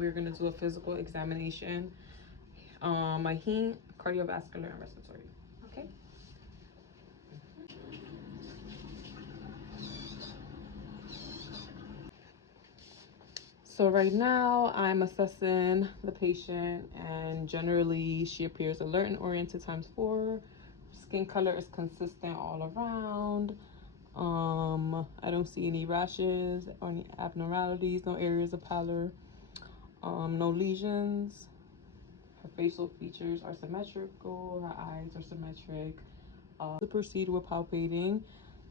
we're gonna do a physical examination. My heme, cardiovascular, and respiratory. Okay. So right now I'm assessing the patient, and generally she appears alert and oriented ×4. Skin color is consistent all around. I don't see any rashes or any abnormalities, no areas of pallor, no lesions. Her facial features are symmetrical, her eyes are symmetric. To proceed with palpating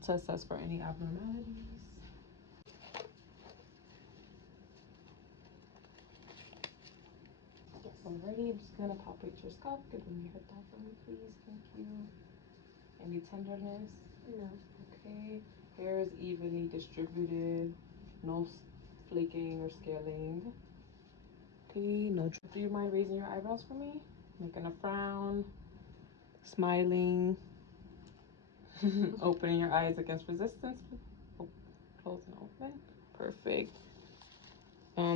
to assess for any abnormalities. Alrighty, I'm just gonna palpate your scalp. Give me your head down for me, please. Thank you. Any tenderness? No. Okay. Hair is evenly distributed. No flaking or scaling. Okay. No. Do you mind raising your eyebrows for me? Making a frown. Smiling. Opening your eyes against resistance. Close and open. Perfect.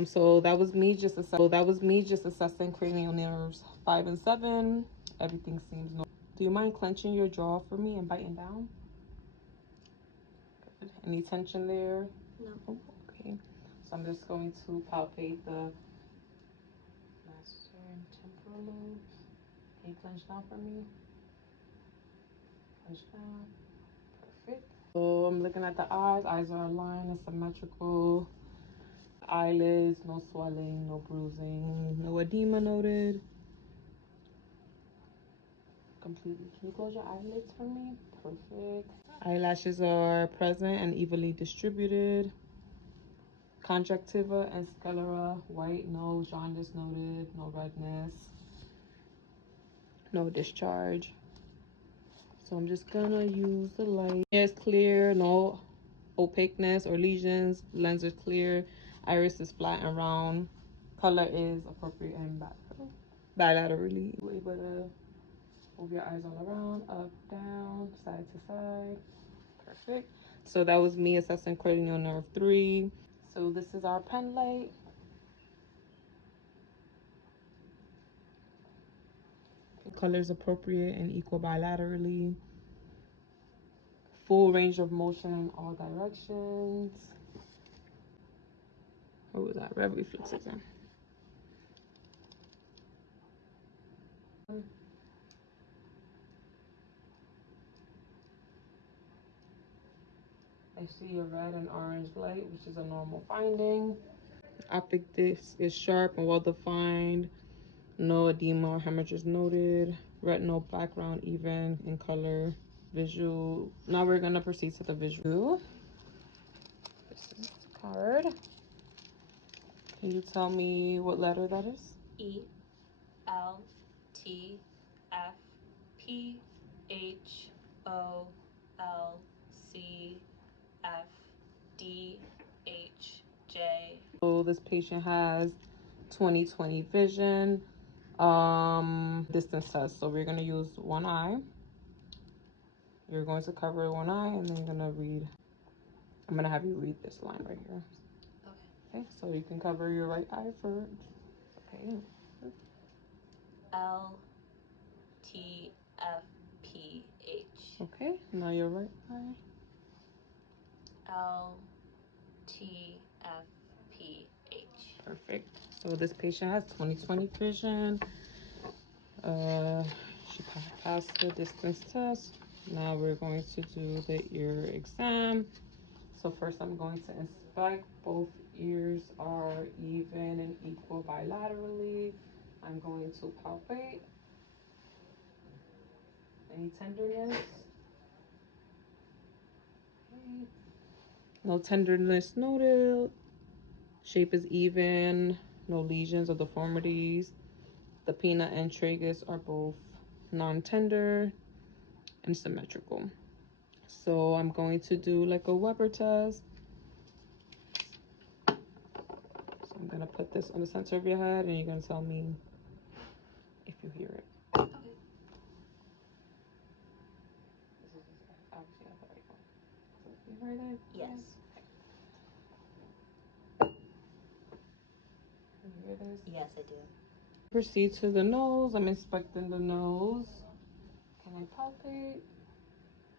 So that was me just assessing cranial nerves 5 and 7. Everything seems normal. Do you mind clenching your jaw for me and biting down? Good. Any tension there? No. Oh, okay. So I'm just going to palpate the master and temporal lobes. Can you clench down for me? Clench down. Perfect. So I'm looking at the eyes. Eyes are aligned and symmetrical. Eyelids, no swelling, no bruising, no edema noted. Completely. Can you close your eyelids for me? Perfect. Eyelashes are present and evenly distributed. Conjunctiva and sclera white, no jaundice noted, no redness, no discharge. So I'm just gonna use the light. Hair is clear, no opaqueness or lesions. Lens is clear. Iris is flat and round. Color is appropriate and bilaterally. You're able to move your eyes all around, up, down, side to side. Perfect. So that was me assessing cranial nerve 3. So this is our pen light. Colors appropriate and equal bilaterally. Full range of motion in all directions. What was that? Rev reflex exam. I see a red and orange light, which is a normal finding. Optic disc is sharp and well defined. No edema or hemorrhages noted. Retinal background even in color. Visual. Now we're gonna proceed to the visual. This is the card. Can you tell me what letter that is? E, L, T, F, P, H, O, L, C, F, D, H, J. So this patient has 20/20 vision. Distance test. So we're gonna use one eye. You're going to cover one eye, and then you're gonna read. I'm gonna have you read this line right here. Okay. Okay. So you can cover your right eye first. Okay. L, T, F, P, H. Okay. Now your right eye. L, T, F, P, H. Perfect. So this patient has 20/20 vision. She passed the distance test. Now we're going to do the ear exam. So first I'm going to inspect. Both ears are even and equal bilaterally. I'm going to palpate. Any tenderness? Okay. No tenderness noted. Shape is even. No lesions or deformities. The pinna and tragus are both non-tender and symmetrical. So I'm going to do like a Weber test. So I'm gonna put this on the center of your head, and you're gonna tell me if you hear it. Okay. This is obviously not the right one. So you heard it? Yes. Okay. hear this? Yes, I do. Proceed to the nose. I'm inspecting the nose. Can I palpate?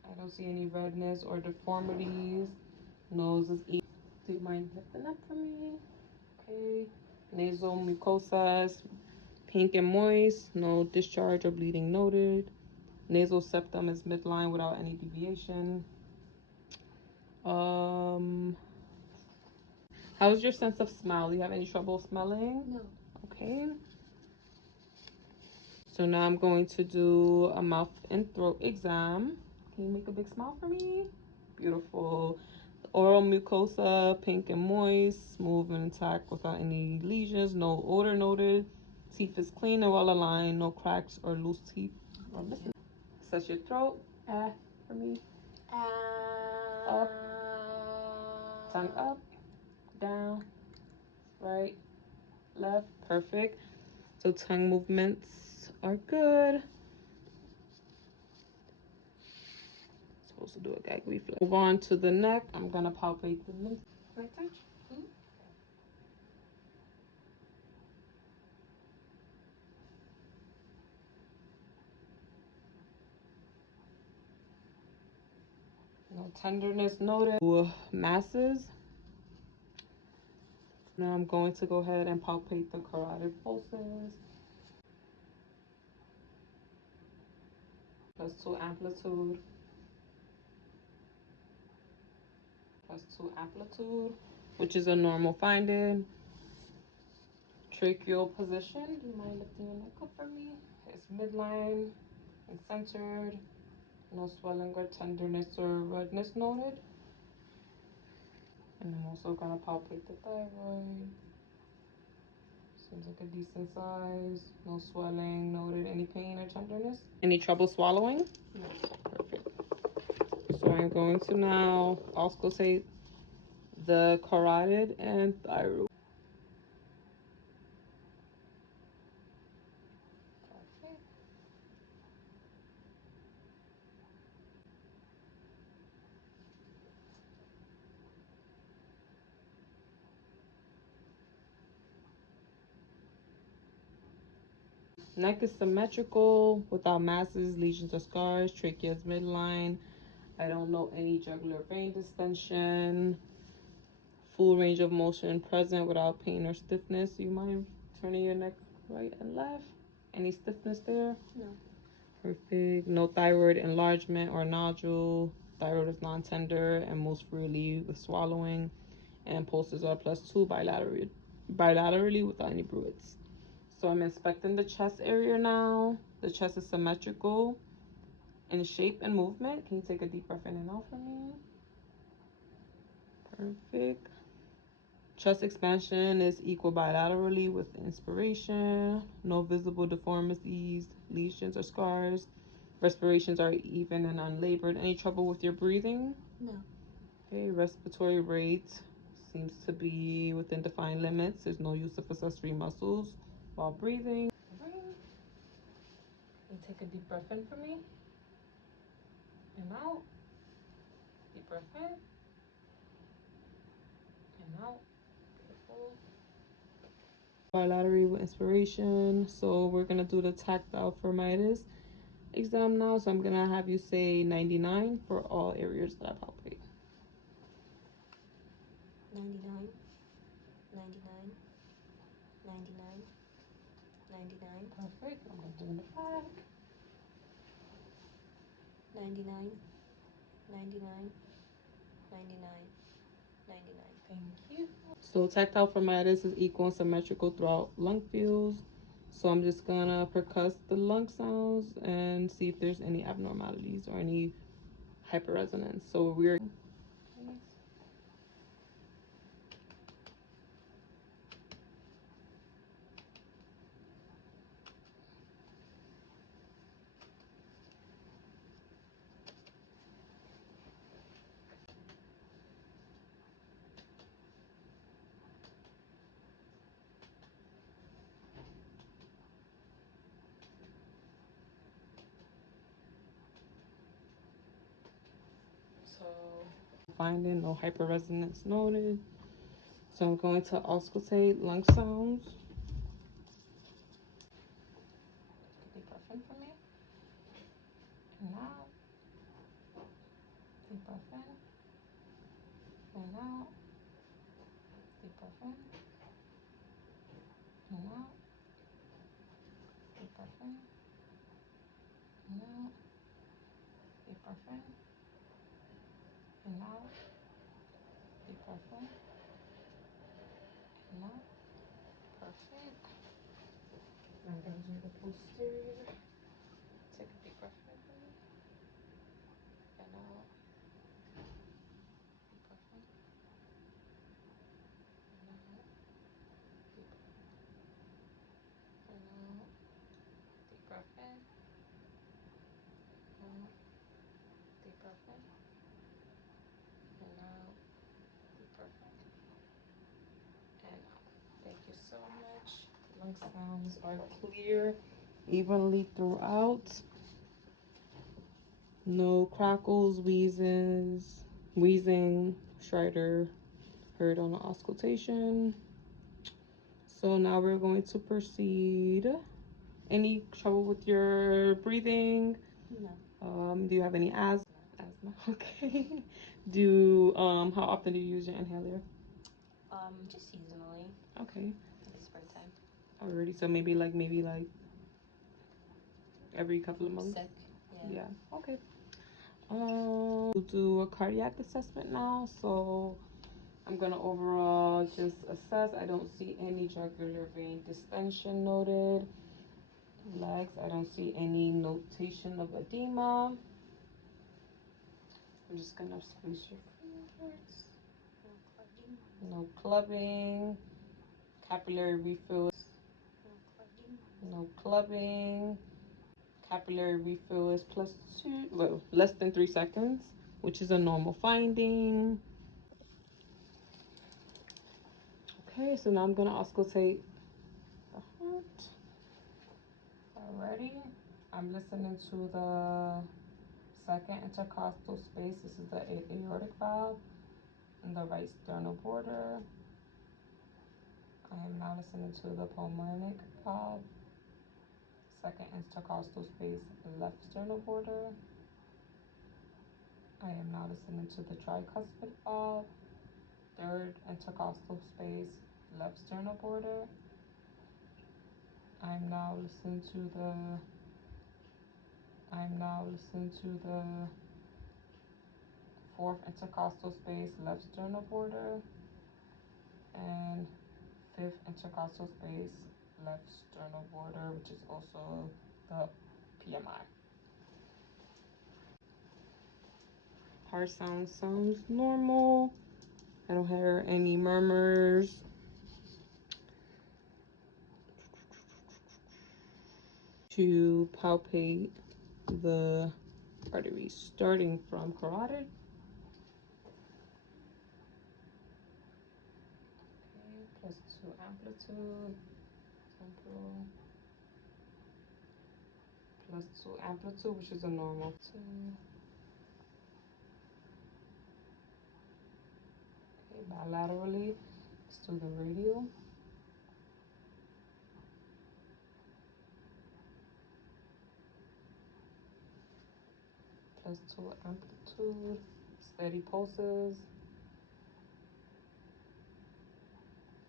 I don't see any redness or deformities. Nose is easy. Do you mind lifting up for me? Okay. Nasal mucosa is pink and moist. No discharge or bleeding noted. Nasal septum is midline without any deviation. How's your sense of smell? Do you have any trouble smelling? No. Okay. So now I'm going to do a mouth and throat exam. Can you make a big smile for me? Beautiful. Oral mucosa, pink and moist, smooth and intact without any lesions, no odor noted. Teeth is clean and well aligned, no cracks or loose teeth or missing. Assess your throat. For me. Up. Tongue up. Down. Right. Left. Perfect. So tongue movements are good. Supposed to do a gag reflex. Move on to the neck. I'm gonna palpate the lymph. Can I touch? No tenderness noted. Masses. Now I'm going to go ahead and palpate the carotid pulses. +2 amplitude. +2 amplitude, which is a normal finding. Tracheal position. Do you mind lifting your neck up for me? It's midline and centered. No swelling or tenderness or redness noted. And I'm also gonna palpate the thyroid. Seems like a decent size. No swelling noted. Any pain or tenderness? Any trouble swallowing? No. Perfect. So I'm going to now auscultate the carotid and thyroid. Perfect. Neck is symmetrical without masses, lesions, or scars. Trachea is midline. I don't know any jugular vein distension. Full range of motion present without pain or stiffness. You mind turning your neck right and left? Any stiffness there? No. Perfect. No thyroid enlargement or nodule. Thyroid is non-tender and moves freely with swallowing. And pulses are +2 bilaterally without any bruits. So I'm inspecting the chest area now. The chest is symmetrical in shape and movement. Can you take a deep breath in and out for me? Perfect. Chest expansion is equal bilaterally with inspiration. No visible deformities, lesions, or scars. Respirations are even and unlabored. Any trouble with your breathing? No. Okay, respiratory rate seems to be within defined limits. There's no use of accessory muscles while breathing. You take a deep breath in for me. And out. Deep breath in. And out. Beautiful. Bilateral with inspiration. So we're gonna do the tactile firmitis exam now. So I'm gonna have you say 99 for all areas that I palpate. 99. 99. 99. 99. Perfect. I'm gonna do in the back. 99. 99. 99. 99. Thank you. So tactile firmitis is equal and symmetrical throughout lung fields. So I'm just gonna percuss the lung sounds and see if there's any abnormalities or any hyperresonance. So we're finding no hyperresonance noted. So I'm going to auscultate lung sounds. and out. Deep breath in and out. Deep breath in and out. Deep breath in and out. Perfect. I'm going to do the posterior. Take a deep breath in for me. And out. Deep breath in and out. Deep breath and out. Deep breath in. Out. Deep breath in and out. Deep breath in and out. Thank you so much. Lung sounds are clear evenly throughout. No crackles, wheezing, stridor heard on the auscultation. So now we're going to proceed. Any trouble with your breathing? No. Do you have any asthma? Okay. How often do you use your inhaler? Just seasonally. Okay. In the springtime. Alrighty, so maybe like every couple of months. Sick. Yeah. Yeah. Okay. We'll do a cardiac assessment now. So I'm gonna overall just assess. I don't see any jugular vein distension noted. Legs, I don't see any notation of edema. I'm just gonna squeeze your fingers. No clubbing. Capillary refill. No clubbing. Capillary refill is less than 3 seconds, which is a normal finding. Okay, so now I'm gonna auscultate the heart. Alrighty, I'm listening to the second intercostal space. This is the aortic valve in the right sternal border. I am now listening to the pulmonic valve, second intercostal space, left sternal border. I am now listening to the tricuspid valve, third intercostal space, left sternal border. I'm now listening to the fourth intercostal space, left sternal border, and fifth intercostal space, left sternal border, which is also the PMI. Heart sounds normal. I don't hear any murmurs. To palpate the arteries starting from carotid. Okay, +2 amplitude, temporal, +2 amplitude, which is a normal 2. Okay, bilaterally, let's do the radial. +2 amplitude, steady pulses.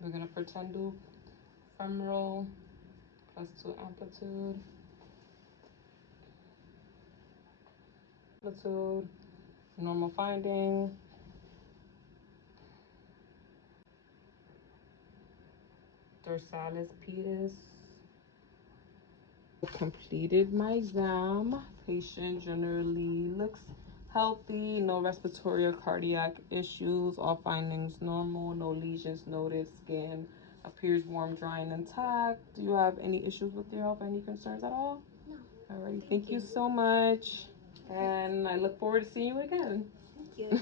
We're gonna pretend do femoral, +2 amplitude. Amplitude, normal finding. Dorsalis pedis. Completed my exam. Patient generally looks healthy, no respiratory or cardiac issues, all findings normal, no lesions noted, skin appears warm, dry, and intact. Do you have any issues with your health, any concerns at all? No. Alrighty, thank you so much. And I look forward to seeing you again. Thank you.